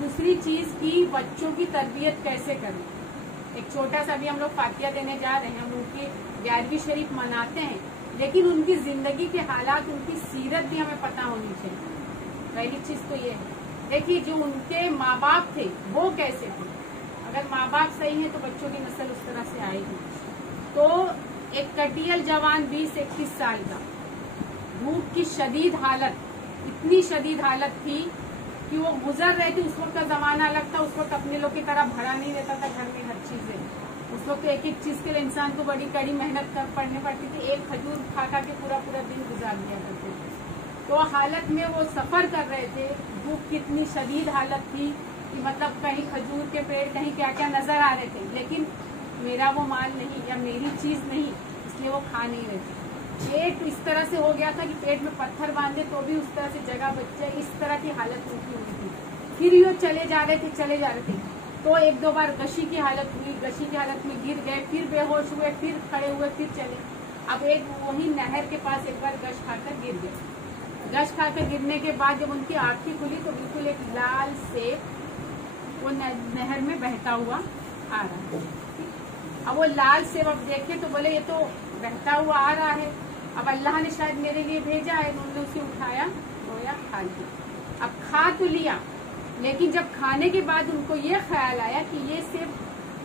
दूसरी चीज की बच्चों की तरबियत कैसे करें। एक छोटा सा भी हम लोग फातिया देने जा रहे हैं, हम उनकी 11वीं शरीफ मनाते हैं, लेकिन उनकी जिंदगी के हालात, उनकी सीरत भी हमें पता होनी चाहिए। पहली चीज तो ये है। देखिए, जो उनके माँ बाप थे वो कैसे थे। अगर माँ बाप सही है तो बच्चों की नस्ल उस तरह से आएगी। तो एक कटियल जवान 20-21 साल का, भूख की शदीद हालत, इतनी शदीद हालत थी कि वो गुजर रहे थे। उस वक्त का जमाना अलग था, उस वक्त अपने लोग की तरह भरा नहीं रहता था घर में हर चीजें। उस वक्त एक एक चीज के लिए इंसान को बड़ी कड़ी मेहनत करनी पड़ती थी। एक खजूर खा खा के पूरा पूरा दिन गुजार दिया करते थे। तो हालत में वो सफर कर रहे थे, भूख की इतनी शदीद हालत थी कि मतलब कहीं खजूर के पेड़, कहीं क्या क्या नजर आ रहे थे, लेकिन मेरा वो माल नहीं या मेरी चीज नहीं, इसलिए वो खा नहीं रहे थे। पेट इस तरह से हो गया था कि पेट में पत्थर बांधे तो भी उस तरह से जगह बच जाए, इस तरह की हालत उनकी हुई थी। फिर ये चले जा रहे थे। तो एक दो बार गशी की हालत हुई, गशी की हालत में गिर गए, फिर बेहोश हुए, फिर खड़े हुए, फिर चले। अब एक वही नहर के पास एक बार गश खाकर गिर गए। गश खाकर गिरने के बाद जब उनकी आंखें खुली तो बिल्कुल एक लाल सेब वो नहर में बहता हुआ आ रहा है। अब वो लाल सेब अब देखे तो बोले ये तो बहता हुआ आ रहा है, अब अल्लाह ने शायद मेरे लिए भेजा है। उन्होंने उसे उठाया, धोया, खा लिया। अब खा तो लिया, लेकिन जब खाने के बाद उनको ये ख्याल आया कि ये सेब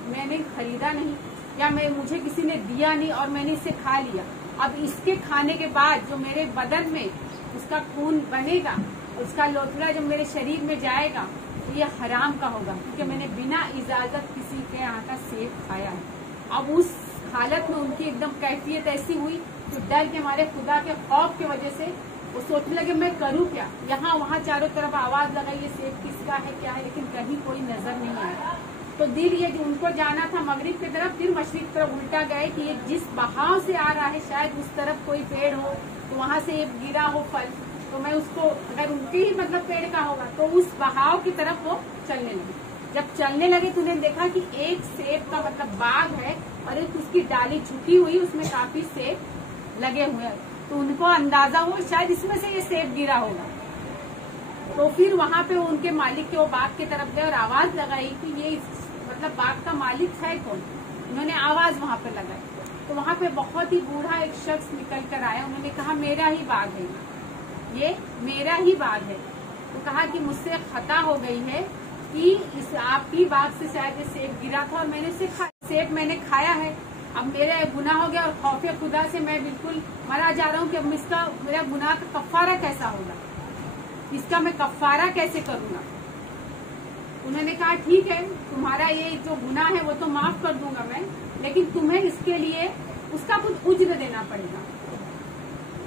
मैंने खरीदा नहीं या मुझे किसी ने दिया नहीं और मैंने इसे खा लिया। अब इसके खाने के बाद जो मेरे बदन में उसका खून बनेगा, उसका लोथड़ा जब मेरे शरीर में जाएगा तो ये हराम का होगा, क्योंकि मैंने बिना इजाजत किसी के यहाँ का सेब खाया है। अब उस हालत में उनकी एकदम कैफियत ऐसी हुई तो डर के हमारे खुदा के खौफ की वजह से वो सोचने लगे मैं करूँ क्या। यहाँ वहाँ चारों तरफ आवाज लगाई ये सेब किसका है क्या है, लेकिन कहीं कोई नजर नहीं आया। तो दिल ये जो उनको जाना था मगरिब की तरफ, फिर मशरिक तरफ उल्टा गए कि ये जिस बहाव से आ रहा है शायद उस तरफ कोई पेड़ हो तो वहाँ से गिरा हो फल, तो मैं उसको अगर उनके ही मतलब पेड़ का होगा तो उस बहाव की तरफ वो चलने लगे। जब चलने लगे तो उन्हें देखा कि एक सेब का मतलब बाग है और एक उसकी डाली झुकी हुई, उसमें काफी सेब लगे हुए हैं। तो उनको अंदाजा हुआ शायद इसमें से ये सेब गिरा होगा। तो फिर वहाँ पे उनके मालिक के वो बाग की तरफ गए और आवाज लगाई कि ये मतलब बाग का मालिक है कौन। उन्होंने आवाज वहाँ पे लगाई तो वहाँ पे बहुत ही बूढ़ा एक शख्स निकल कर आया। उन्होंने कहा मेरा ही बाग है, ये मेरा ही बाग है। तो कहा कि मुझसे खता हो गई है कि इस आपकी बाग से शायद ये सेब गिरा था और मैंने सेब मैंने खाया है। अब मेरा गुनाह हो गया और खौफे खुदा से मैं बिल्कुल मरा जा रहा हूँ कि अब इसका मेरा गुनाह का कफ्फारा कैसा होगा, इसका मैं कफ्फारा कैसे करूँगा। उन्होंने कहा ठीक है, तुम्हारा ये जो गुनाह है वो तो माफ कर दूंगा मैं, लेकिन तुम्हें इसके लिए उसका कुछ उज्र देना पड़ेगा,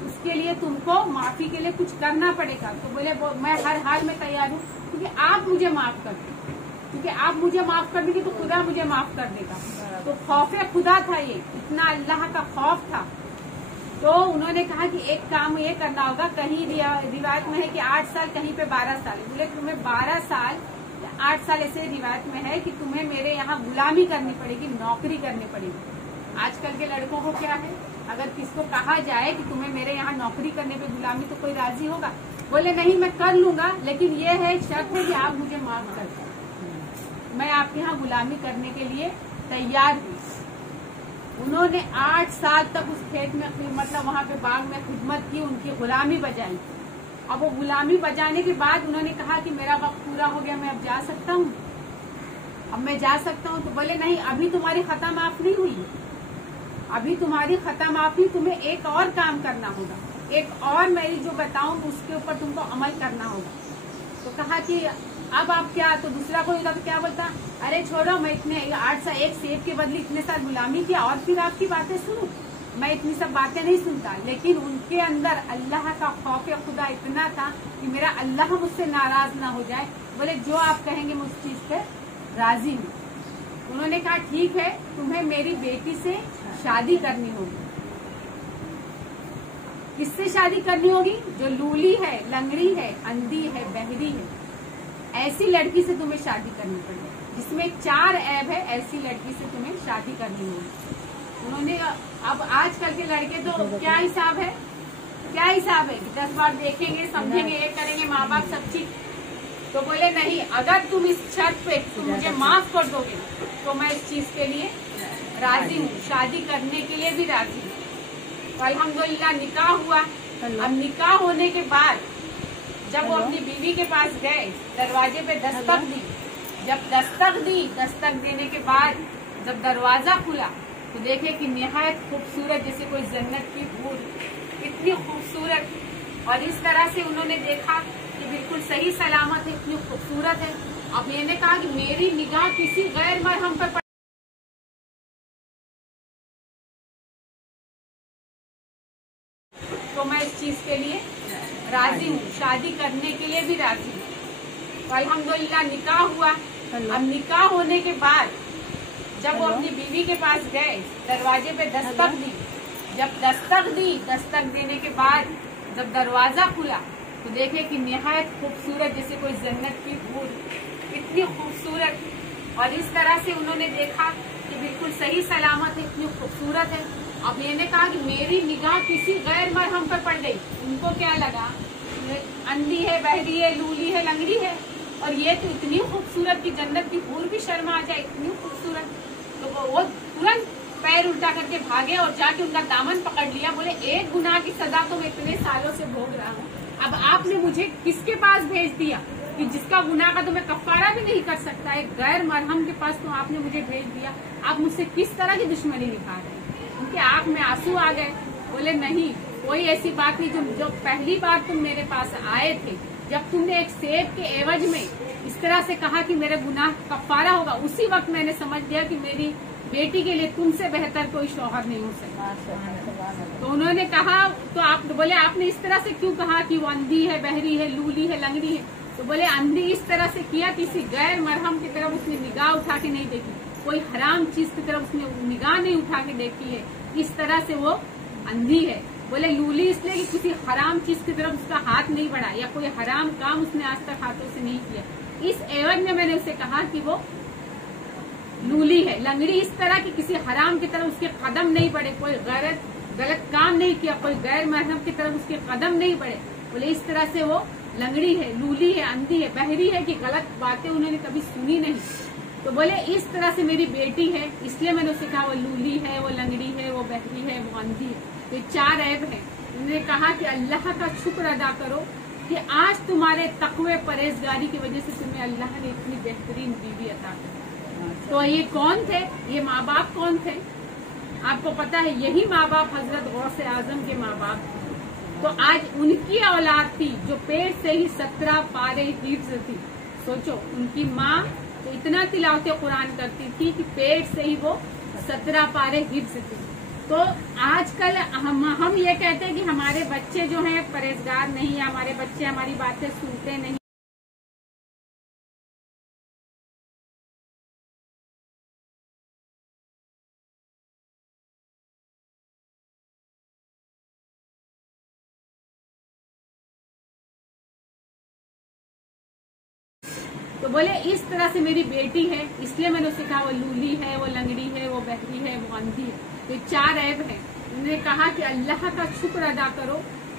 उसके लिए तुमको माफी के लिए कुछ करना पड़ेगा। तो बोले मैं हर हाल में तैयार हूँ, क्योंकि आप मुझे माफ कर दे, क्योंकि आप मुझे माफ कर देंगे तो खुदा मुझे माफ कर देगा। तो खौफे खुदा था, ये इतना अल्लाह का खौफ था। तो उन्होंने कहा कि एक काम ये करना होगा, कहीं रिवायत में है कि 8 साल, कहीं पे 12 साल। बोले तुम्हें 12 साल 8 साल ऐसे रिवायत में है कि तुम्हें मेरे यहाँ गुलामी करनी पड़ेगी, नौकरी करनी पड़ेगी। आजकल के लड़कों को क्या है, अगर किसको कहा जाए कि तुम्हें मेरे यहाँ नौकरी करने पे गुलामी, तो कोई राजी होगा। बोले नहीं मैं कर लूंगा, लेकिन ये है शर्त है कि आप मुझे माफ कर दो, मैं आपके यहाँ गुलामी करने के लिए तैयार हूँ। उन्होंने 8 साल तक उस खेत में मतलब वहाँ पे बाग में खिदमत की, उनकी गुलामी बजाई। अब वो गुलामी बजाने के बाद उन्होंने कहा कि मेरा वक्त पूरा हो गया, मैं अब जा सकता हूँ, अब मैं जा सकता हूँ। तो बोले नहीं, अभी तुम्हारी खता माफ नहीं हुई, अभी तुम्हारी खता माफ नहीं, तुम्हें एक और काम करना होगा, एक और मेरी जो बताऊँ उसके ऊपर तुमको अमल करना होगा। तो कहा कि अब आप क्या, तो दूसरा कोई होता तो क्या बोलता, अरे छोड़ो मैं इतने 8 साल एक सेब के बदले इतने साल गुलामी किया और फिर आपकी बातें सुनूं, मैं इतनी सब बातें नहीं सुनता। लेकिन उनके अंदर अल्लाह का खौफ खुदा इतना था कि मेरा अल्लाह मुझसे नाराज ना हो जाए। बोले जो आप कहेंगे मैं उस चीज पे राजी हूँ। उन्होंने कहा ठीक है, तुम्हें मेरी बेटी से शादी करनी होगी। किससे शादी करनी होगी? जो लूली है, लंगड़ी है, अंधी है, बहरी है, ऐसी लड़की से तुम्हें शादी करनी पड़ेगी, जिसमें 4 ऐब है, ऐसी लड़की से तुम्हें शादी करनी होगी। उन्होंने अब आजकल के लड़के तो क्या हिसाब है, क्या हिसाब है कि 10 बार देखेंगे, समझेंगे, ये करेंगे, माँ बाप सब चीज तो बोले नहीं, अगर तुम इस शर्त पे तुम मुझे माफ कर दोगे तो मैं इस चीज के लिए राजी हूँ, शादी करने के लिए भी राजी हूँ। तो अल्हम्दुलिल्लाह निकाह हुआ। अब निकाह होने के बाद जब वो अपनी बीवी के पास गए, दरवाजे पे दस्तक दी। जब दस्तक देने के बाद जब दरवाजा खुला तो देखे कि निहायत खूबसूरत, जैसे कोई जन्नत की हूर, इतनी खूबसूरत। और इस तरह से उन्होंने देखा कि बिल्कुल सही सलामत है, इतनी खूबसूरत है। अब मैंने कहा कि मेरी निगाह किसी गैर मरहम पर तो मैं इस चीज के लिए राजी हूँ, शादी करने के लिए भी राजी हूँ। तो अल्हम्दुलिल्लाह निकाह हुआ। अब निकाह होने के बाद जब वो अपनी बीवी के पास गए, दरवाजे पे दस्तक दी। जब दस्तक देने के बाद जब दरवाजा खुला तो देखे कि निहायत खूबसूरत, जैसे कोई जन्नत की हूर, इतनी खूबसूरत। और इस तरह से उन्होंने देखा कि बिल्कुल सही सलामत है, इतनी खूबसूरत है। अब मैंने कहा कि मेरी निगाह किसी गैर मरहम पर पड़ गई। उनको क्या लगा, अंधी है, बहरी है, लूली है, लंगड़ी है, और ये तो इतनी खूबसूरत की जन्नत की हूर भी शर्मा जाए, इतनी खूबसूरत। तो वो तुरंत पैर उल्टा करके भागे और जाके उनका दामन पकड़ लिया। बोले एक गुनाह की सजा तो मैं इतने सालों से भोग रहा हूँ, अब आपने मुझे किसके पास भेज दिया कि जिसका गुनाह का तो मैं कफारा भी नहीं कर सकता, एक गैर मरहम के पास तो आपने मुझे भेज दिया। आप मुझसे किस तरह की दुश्मनी निभा रहे हैं? उनके आंख में आंसू आ गए। बोले नहीं, कोई ऐसी बात नहीं। जो पहली बार तुम मेरे पास आए थे, जब तुमने एक सेब के एवज में इस तरह से कहा कि मेरे गुनाह कफारा होगा, उसी वक्त मैंने समझ लिया कि मेरी बेटी के लिए तुमसे बेहतर कोई शौहर नहीं हो सकता। तो उन्होंने कहा, तो आप बोले आपने इस तरह से क्यों कहा कि वो अंधी है, बहरी है, लूली है, लंगड़ी है? तो बोले अंधी इस तरह से किया, किसी गैर मरहम की तरफ उसने निगाह उठा के नहीं देखी, कोई हराम चीज की तरफ उसने निगाह नहीं उठा के देखी है, इस तरह से वो अंधी है। बोले लूली इसलिए कि किसी हराम चीज की तरफ उसका हाथ नहीं बढ़ा, या कोई हराम काम उसने आज तक हाथों से नहीं किया। इस एवज में मैंने उसे कहा कि वो लूली है। लंगड़ी इस तरह की किसी हराम की तरफ उसके कदम नहीं बढ़े, कोई गलत काम नहीं किया, कोई गैर महरम की तरफ उसके कदम नहीं बढ़े। बोले इस तरह से वो लंगड़ी है, लूली है, अंधी है, बहरी है कि गलत बातें उन्होंने कभी सुनी नहीं। तो बोले इस तरह से मेरी बेटी है, इसलिए मैंने उसे कहा वो लूली है, वो लंगड़ी है, वो बहरी है, वो अंधी है। तो ये 4 ऐब है। उन्होंने कहा कि अल्लाह का शुक्र अदा करो कि आज तुम्हारे तकवे परहेजगारी की वजह से तुम्हें अल्लाह ने इतनी बेहतरीन बीवी अता की। तो ये कौन थे? ये माँ बाप कौन थे? आपको पता है, यही माँ बाप हजरत गौसे आजम के माँ बाप थे। तो आज उनकी औलाद थी जो पेट से ही 17 पारे हिफ्ज थी। सोचो, उनकी माँ तो इतना तिलावत कुरान करती थी कि पेट से ही वो 17 पारे हिफ्ज थी। तो आजकल हम ये कहते हैं कि हमारे बच्चे जो हैं परहेजगार नहीं है, हमारे बच्चे हमारी बातें सुनते नहीं। तो बोले इस तरह से मेरी बेटी है, इसलिए मैंने उसे कहा वो लूली है, वो लंगड़ी है, वो बहरी है, वो अंधी है। तो 4 ऐब है। उन्होंने कहा कि अल्लाह का शुक्र अदा करो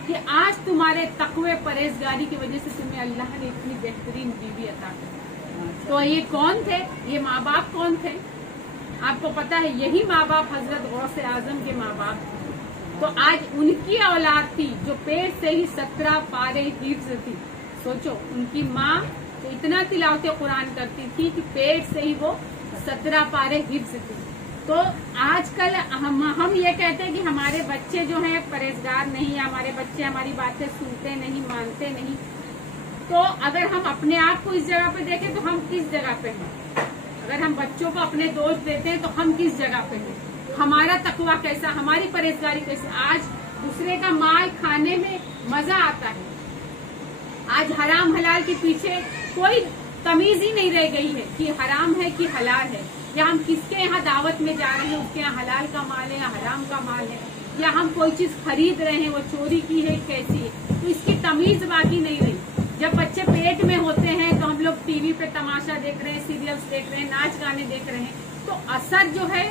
कि आज तुम्हारे तकवे परहेजगारी की वजह से तुम्हें अल्लाह ने इतनी बेहतरीन बीवी अता की। तो ये कौन थे? ये माँ बाप कौन थे? आपको पता है, यही माँ बाप हजरत गौसे आजम के माँ बाप थे। तो आज उनकी औलाद थी जो पेट से ही 17 पारे हिफ्ज थी। सोचो, उनकी माँ तो इतना तिलावत कुरान करती थी कि पेट से ही वो 17 पारे हिफ्ज थी। तो आजकल हम ये कहते हैं कि हमारे बच्चे जो हैं परहेजगार नहीं है, हमारे बच्चे हमारी बातें सुनते नहीं, मानते नहीं। तो अगर हम अपने आप को इस जगह पे देखें तो हम किस जगह पे हैं? अगर हम बच्चों को अपने दोष देते हैं तो हम किस जगह पे हैं? हमारा तकवा कैसा, हमारी परहेजगारी कैसी? आज दूसरे का माल खाने में मजा आता है। आज हराम हलाल के पीछे कोई तमीज ही नहीं रह गई है कि हराम है कि हलाल है, या हम किसके यहाँ दावत में जा रहे हैं, उसके यहाँ हलाल का माल है या हराम का माल है, या हम कोई चीज खरीद रहे हैं वो चोरी की है कैसी है, तो इसकी तमीज बाकी नहीं रही। जब बच्चे पेट में होते हैं तो हम लोग टीवी पे तमाशा देख रहे हैं, सीरियल्स देख रहे हैं, नाच गाने देख रहे हैं, तो असर जो है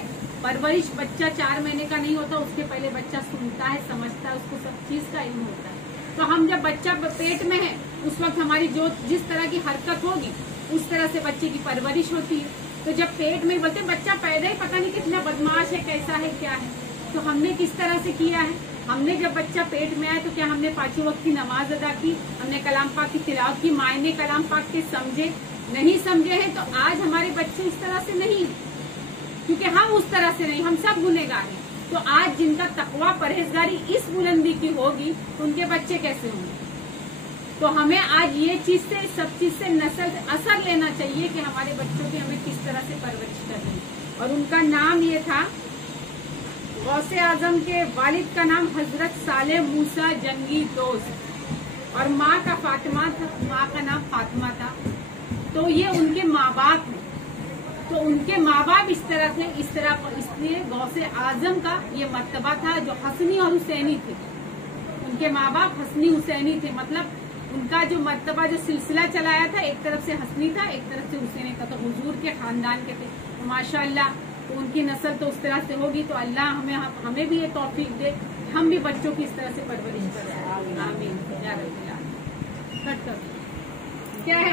परवरिश बच्चा 4 महीने का नहीं होता, उसके पहले बच्चा सुनता है, समझता है, उसको सब चीज का इल्म होता है। तो हम जब बच्चा पेट में है उस वक्त हमारी जो जिस तरह की हरकत होगी उस तरह से बच्चे की परवरिश होती है। तो जब पेट में बोलते बच्चा पैदा ही पता नहीं कितना बदमाश है, कैसा है, क्या है, तो हमने किस तरह से किया है? हमने जब बच्चा पेट में आया तो क्या हमने 5 वक्त की नमाज अदा की, हमने कलाम पाक की तिलावत की, मायने कलाम पाक के समझे? नहीं समझे हैं। तो आज हमारे बच्चे इस तरह से नहीं, क्योंकि हम उस तरह से नहीं, हम सब गुनहगार हैं। तो आज जिनका तकवा परहेजगारी इस बुलंदी की होगी तो उनके बच्चे कैसे होंगे? तो हमें आज ये चीज से, सब चीज से नस्ल से असर लेना चाहिए कि हमारे बच्चों की हमें किस तरह से परवरिश करनी है। और उनका नाम ये था, गौसे आजम के वालिद का नाम हजरत साले मूसा जंगी दोस्त और माँ का फातिमा था, माँ का नाम फातिमा था। तो ये उनके माँ बाप हैं। तो उनके माँ बाप इस तरह थे, इस तरह, इसलिए गौसे आजम का ये मर्तबा था जो हसनी और हुसैनी थे। उनके माँ बाप हसनी हुसैनी थे, मतलब उनका जो मर्तबा, जो सिलसिला चलाया था, एक तरफ से हसनी था, एक तरफ से हुसैनी था। तो हुजूर के खानदान के थे, तो माशाअल्लाह तो उनकी नस्ल तो उस तरह से होगी। तो अल्लाह हमें भी ये तौफीक दे, हम भी बच्चों की इस तरह से परवरिश करें। आमीन। क्या है,